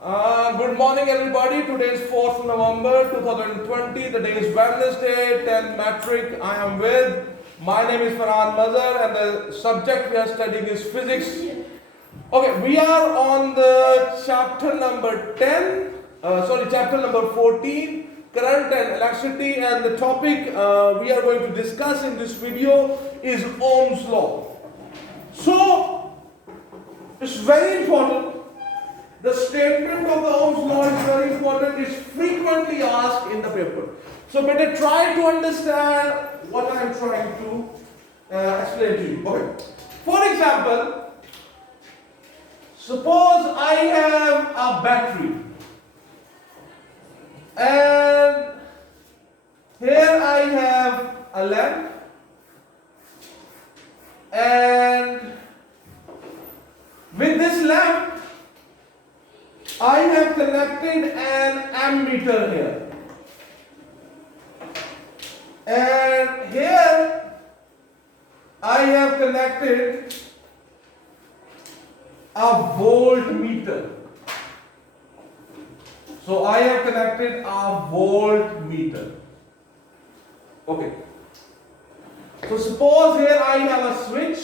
Good morning, everybody. Today is 4th November 2020. The day is Wednesday, 10 Matric. I am with. My name is Ferhan Mazher, and the subject we are studying is physics. Okay, we are on the chapter number 14, current and electricity, and the topic we are going to discuss in this video is Ohm's law. So, it's very important. The statement of the Ohm's law is very important. It's frequently asked in the paper. So better try to understand what I am trying to explain to you. Okay. For example, suppose I have a battery, and here I have a lamp, and with this lamp I have connected an ammeter here, and here I have connected a voltmeter. So I have connected a voltmeter. Okay. So suppose here I have a switch.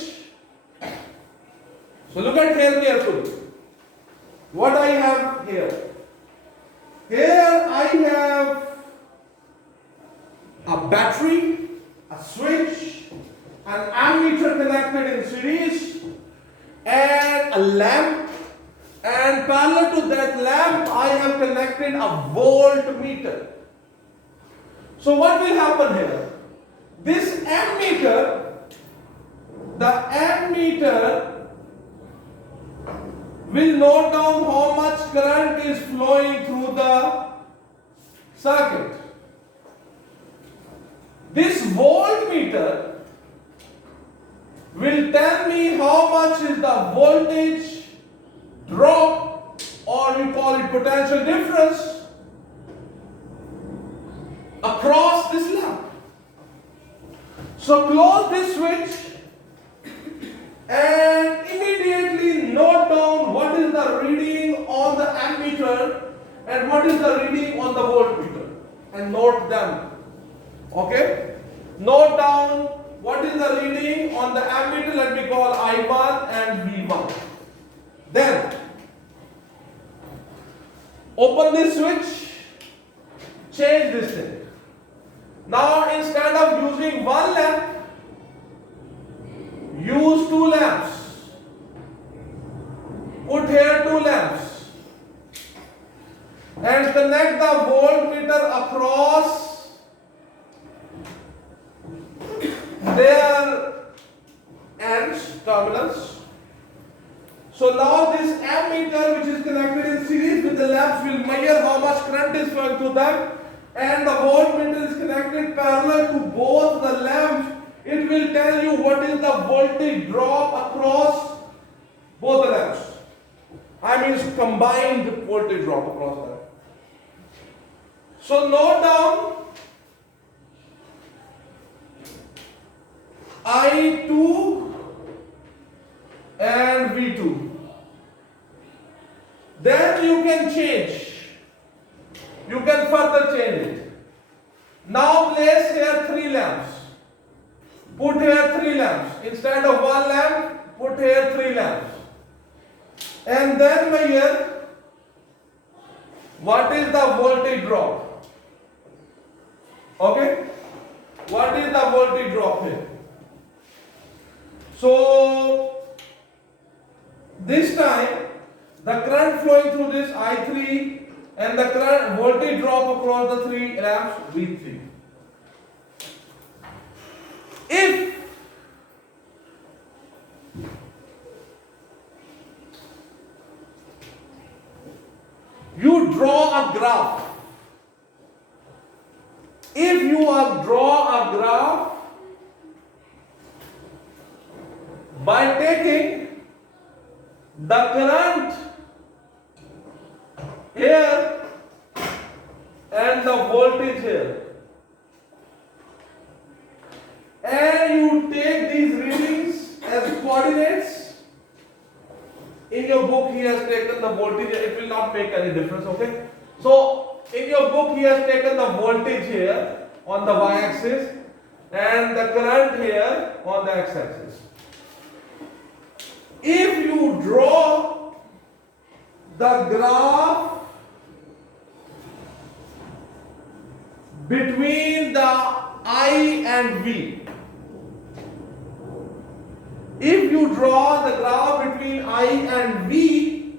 So look at here carefully. What I have here? Here I have a battery, a switch, an ammeter connected in series, and a lamp, and parallel to that lamp I have connected a voltmeter. So what will happen here? This ammeter, the ammeter will note down how much current is flowing through the circuit. This voltmeter will tell me how much is the voltage drop, or we call it potential difference, across this lamp. So close this switch and immediately note down what is the reading on the ammeter and what is the reading on the voltmeter, and note them. Okay? Note down what is the reading on the ammeter. Let me call I1 and V1. Then open this switch, change this thing. Now instead of using one lamp, use two lamps. Put here two lamps and connect the voltmeter across their ends, terminals. So now this ammeter, which is connected in series with the lamps, will measure how much current is flowing through them, and the voltmeter is connected parallel to both the lamps. It will tell you what is the voltage drop across both the lamps. I mean combined voltage drop across them. So note down I2 and V2. Then you can change. You can further change it. Now place here three lamps. Put here three lamps. Instead of one lamp, put here three lamps. And then measure what is the voltage drop. Okay? What is the voltage drop here? So, this time, the current flowing through this I3 and the current voltage drop across the three lamps V3. If you draw a graph, by taking the current here and the voltage here, and you take these readings as coordinates. In your book he has taken the voltage, it will not make any difference, okay? So in your book he has taken the voltage here on the y-axis and the current here on the x-axis. If you draw the graph between the I and V, if you draw the graph between I and V,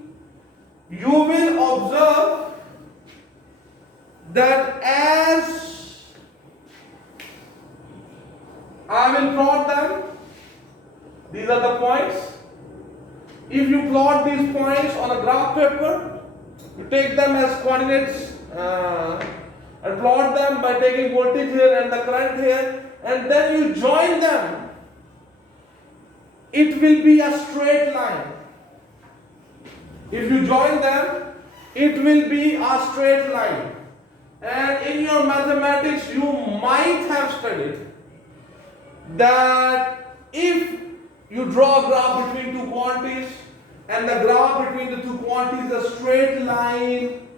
you will observe that as I will plot them, these are the points. If you plot these points on a graph paper, you take them as coordinates and plot them by taking voltage here and the current here, and then you join them. It will be a straight line. If you join them, it will be a straight line. And in your mathematics, you might have studied that if you draw a graph between two quantities and the graph between the two quantities is a straight line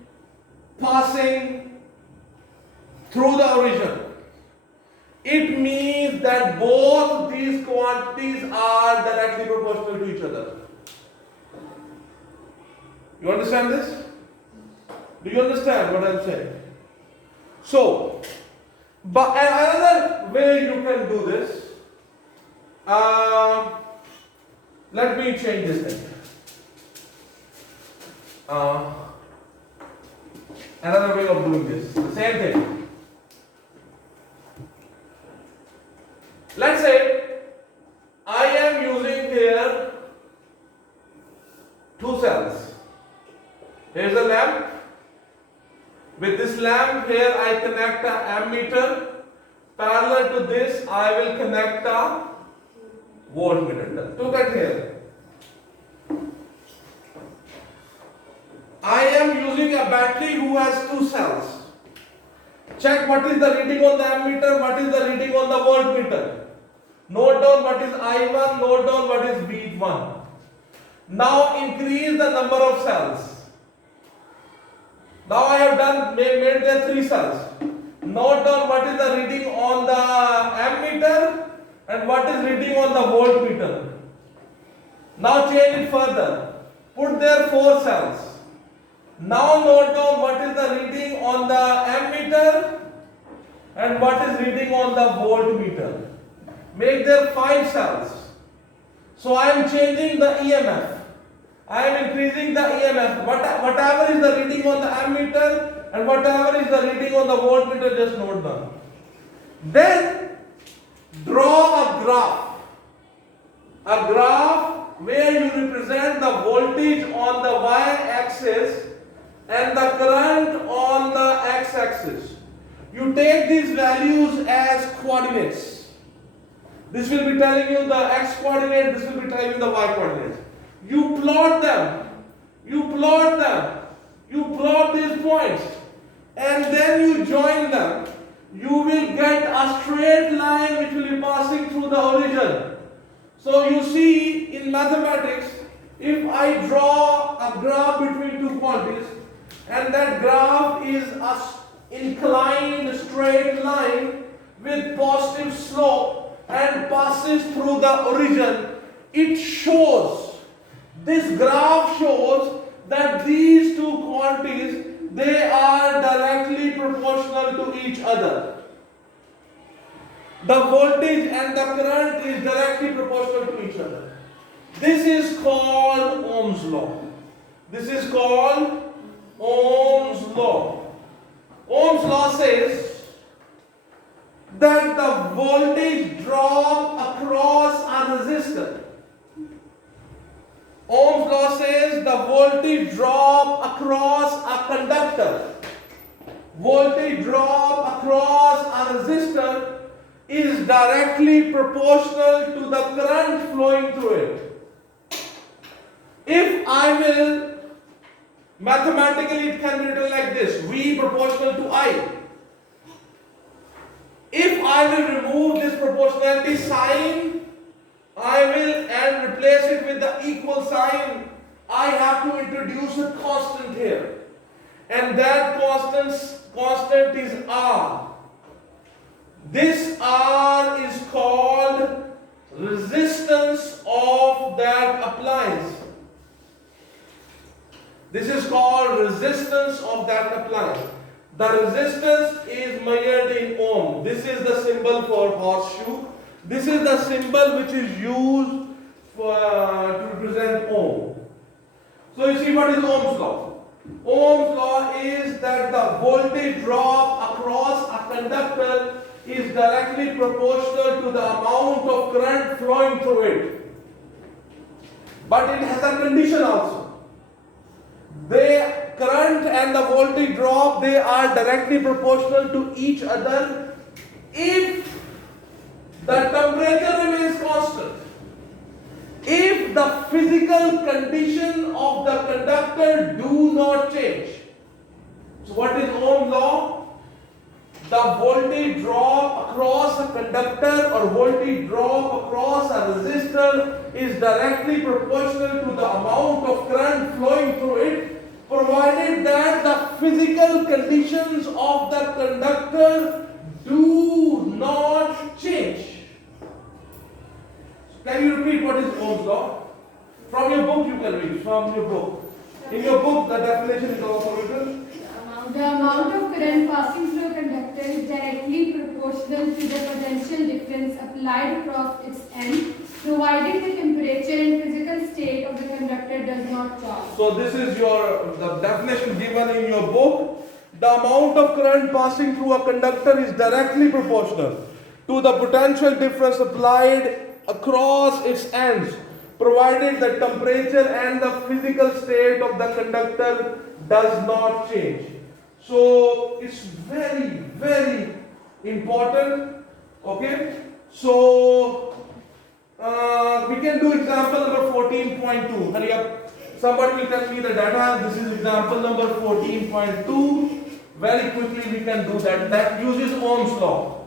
passing through the origin, it means that both these quantities are directly proportional to each other. You understand this? Do you understand what I'm saying? So, but another way you can do this, let me change this thing. Another way of doing this, the same thing. Let's say I am using here two cells. Here's a lamp. With this lamp here I connect a ammeter. Parallel to this I will connect a voltmeter. Look at here. I am using a battery who has two cells. Check what is the reading on the ammeter, what is the reading on the voltmeter. Note down what is I1, note down what is V1. Now increase the number of cells. Now I have made there three cells. Note down what is the reading on the ammeter and what is reading on the voltmeter. Now change it further. Put there four cells. Now note down what is the reading on the ammeter and what is reading on the voltmeter. Make there five cells. So I am changing the EMF. I am increasing the EMF. Whatever is the reading on the ammeter and whatever is the reading on the voltmeter, just note down. Then draw a graph. A graph where you represent the voltage on the y-axis and the current on the x-axis. You take these values as coordinates. This will be telling you the x coordinate, this will be telling you the y coordinate. You plot them, you plot them, you plot these points, and then you join them. You will get a straight line which will be passing through the origin. So you see in mathematics, if I draw a graph between two quantities, and that graph is an inclined straight line with positive slope and passes through the origin, it shows, this graph shows that these two quantities, they are directly proportional to each other. The voltage and the current is directly proportional to each other. This is called Ohm's law. This is called Ohm's law. Ohm's law says that the voltage drop across a resistor. Ohm's law says the voltage drop across a conductor, voltage drop across a resistor is directly proportional to the current flowing through it. If I will, mathematically it can be written like this, V proportional to I. If I will remove this proportionality sign, I will and replace it with the equal sign, I have to introduce a constant here. And that constant is R. This R is called resistance of that appliance. This is called resistance of that appliance. The resistance is measured in ohm. This is the symbol for horseshoe. This is the symbol which is used to represent ohm. So you see, what is Ohm's law? Ohm's law is that the voltage drop across a conductor is directly proportional to the amount of current flowing through it. But it has a condition also. The current and the voltage drop, they are directly proportional to each other if the temperature remains constant. If the physical condition of the conductor do not change. So what is Ohm's law? The voltage drop across a conductor or voltage drop across a resistor is directly proportional to the amount of current flowing through it, provided that the physical conditions of the conductor do not change. Can you repeat what is Ohm's law? From your book you can read, from your book. In your book the definition is also written. The amount of current passing through a conductor is directly proportional to the potential difference applied across its end, provided the temperature and physical state of the conductor does not change. So this is the definition given in your book. The amount of current passing through a conductor is directly proportional to the potential difference applied across its ends, provided the temperature and the physical state of the conductor does not change. So it's very, very important. Okay, so we can do example number 14.2. Hurry up. Somebody will tell me the data. This is example number 14.2. Very quickly we can do that. That uses Ohm's law.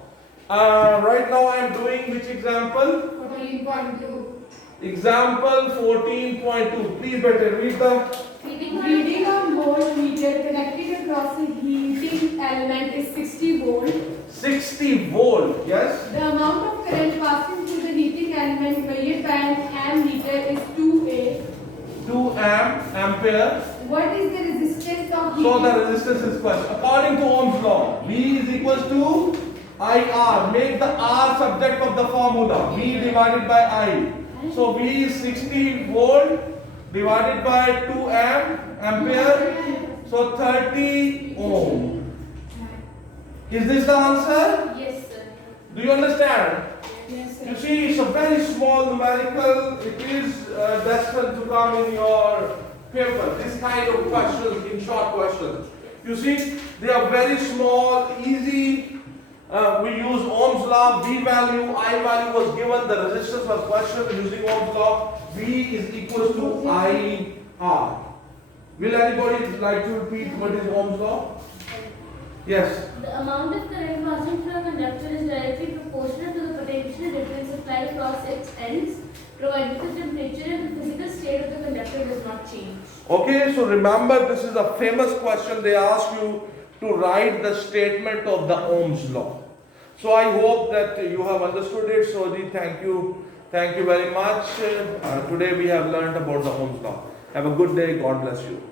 Right now I am doing which example? 14.2. Example 14.2. Please better read the Reading a voltmeter connected across a heating element is 60 volt. 60 volt, yes? The amount of current passing through the heating element measured by an ammeter is 2A. 2 ampere. What is the resistance of heating? So the resistance is question. According to Ohm's law, V is equals to IR. Make the R subject of the formula. V divided by I. So V is 60 volt divided by 2 ampere. So 30 ohm. Is this the answer? Yes, sir. Do you understand? Yes, sir. You see, it's a very small numerical. It is destined to come in your paper. This kind of questions, in short questions. You see, they are very small, easy. We use Ohm's law. V value, I value was given. The resistance was questioned using Ohm's law. V is equals to IR. Will anybody like to repeat what is Ohm's law? Yes. The amount of current passing through a conductor is directly proportional to the potential difference applied across its ends, provided the temperature and the physical state of the conductor does not change. Okay, so remember this is a famous question. They ask you to write the statement of the Ohm's law. So I hope that you have understood it. Soji, thank you. Thank you very much. Today we have learned about the Ohm's law. Have a good day. God bless you.